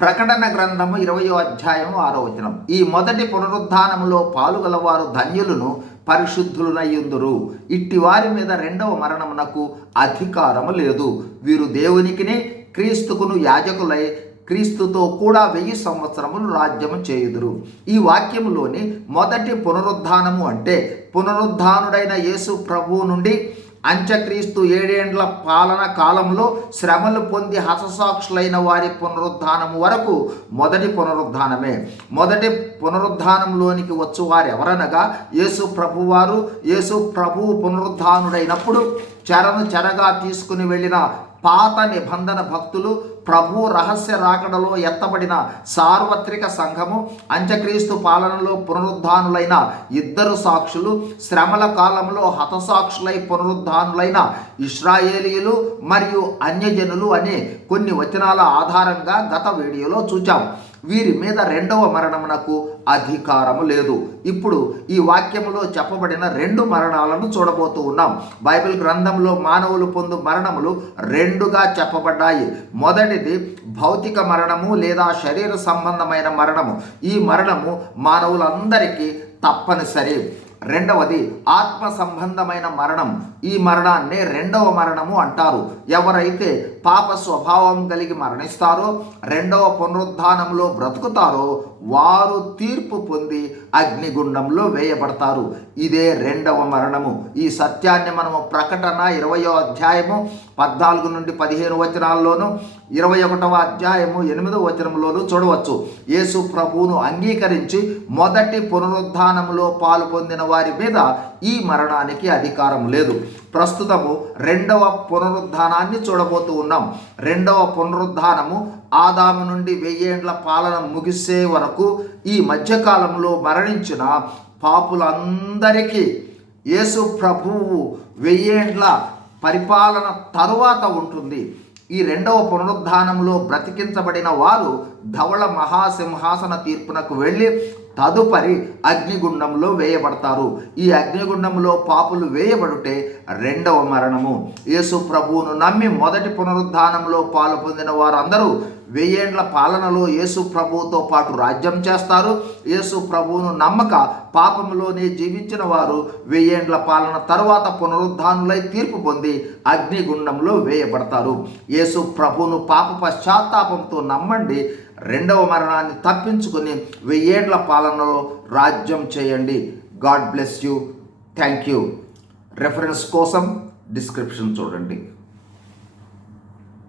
ప్రకటన గ్రంథము ఇరవయో అధ్యాయం ఆరో వచనం. ఈ మొదటి పునరుద్ధానములో పాలుగలవారు ధన్యులను పరిశుద్ధులనయ్యుందురు. ఇట్టి వారి మీద రెండవ మరణమునకు అధికారము లేదు. వీరు దేవునికిని క్రీస్తుకును యాజకులై క్రీస్తుతో కూడా వెయ్యి సంవత్సరములు రాజ్యము చేయుదురు. ఈ వాక్యములోని మొదటి పునరుద్ధానము అంటే పునరుద్ధానుడైన యేసు ప్రభువు నుండి అంత్యక్రీస్తు ఏడేండ్ల పాలన కాలంలో శ్రమలు పొంది హతసాక్షులైన వారి పునరుద్ధానము వరకు మొదటి పునరుద్ధానమే. మొదటి పునరుద్ధానంలోనికి వచ్చువారు ఎవరనగా యేసు ప్రభువారు యేసు ప్రభువు పునరుద్ధానుడైనప్పుడు చెరను చెరగా తీసుకుని వెళ్ళిన పాత నిబంధన భక్తులు ప్రభు రహస్య రాకడలో ఎత్తబడిన సార్వత్రిక సంఘము అంత్యక్రీస్తు పాలనలో పునరుద్ధానులైన ఇద్దరు సాక్షులు శ్రమల కాలంలో హతసాక్షులై పునరుద్ధానులైన ఇస్రాయేలీయులు మరియు అన్యజనులు అనే కొన్ని వచనాల ఆధారంగా గత వీడియోలో చూచాం. వీరి మీద రెండవ మరణమునకు అధికారము లేదు. ఇప్పుడు ఈ వాక్యములో చెప్పబడిన రెండు మరణాలను చూడబోతూ ఉన్నాం. బైబిల్ గ్రంథంలో మానవులు పొందు మరణములు రెండుగా చెప్పబడ్డాయి. మొదటిది భౌతిక మరణము లేదా శరీర సంబంధమైన మరణము. ఈ మరణము మానవులందరికీ తప్పనిసరి. రెండవది ఆత్మ సంబంధమైన మరణం. ఈ మరణాన్నే రెండవ మరణము అంటారు. ఎవరైతే పాప స్వభావం కలిగి మరణిస్తారో రెండవ పునరుద్ధానంలో బ్రతుకుతారో వారు తీర్పు పొంది అగ్నిగుండంలో వేయబడతారు. ఇదే రెండవ మరణము. ఈ సత్యాన్ని మనము ప్రకటన ఇరవయో అధ్యాయము పద్నాలుగు నుండి పదిహేను వచనాల్లోనూ ఇరవై ఒకటవ అధ్యాయము ఎనిమిదవ వచనంలోనూ చూడవచ్చు. యేసు ప్రభువును అంగీకరించి మొదటి పునరుద్ధానంలో పాలు పొందిన వారి మీద ఈ మరణానికి అధికారం లేదు. ప్రస్తుతము రెండవ పునరుద్ధానాన్ని చూడబోతూ ఉన్నాం రెండవ పునరుద్ధానము ఆదాము నుండి వెయ్యేండ్ల పాలన ముగిసే వరకు ఈ మధ్యకాలంలో మరణించిన పాపులందరికీ యేసు ప్రభువు వెయ్యేండ్ల పరిపాలన తరువాత ఉంటుంది. ఈ రెండవ పునరుద్ధానంలో బ్రతికించబడిన వారు ధవళ మహాసింహాసన తీర్పునకు వెళ్ళి తదుపరి అగ్నిగుండంలో వేయబడతారు. ఈ అగ్నిగుండంలో పాపులు వేయబడుటే రెండవ మరణము. యేసు ప్రభువును నమ్మి మొదటి పునరుద్ధానంలో పాలు పొందిన వారందరూ వెయ్యేండ్ల పాలనలో యేసు ప్రభువుతో పాటు రాజ్యం చేస్తారు. యేసు ప్రభువును నమ్మక పాపములోనే జీవించిన వారు వెయ్యేండ్ల పాలన తర్వాత పునరుద్ధానులై తీర్పు పొంది అగ్నిగుండంలో వేయబడతారు. యేసు ప్రభువును పాప పశ్చాత్తాపంతో నమ్మండి. రెండవ మరణాన్ని తప్పించుకుని వెయ్యేండ్ల పాలనలో రాజ్యం చేయండి. God bless you. Thank you. Reference కోసం డిస్క్రిప్షన్ చూడండి.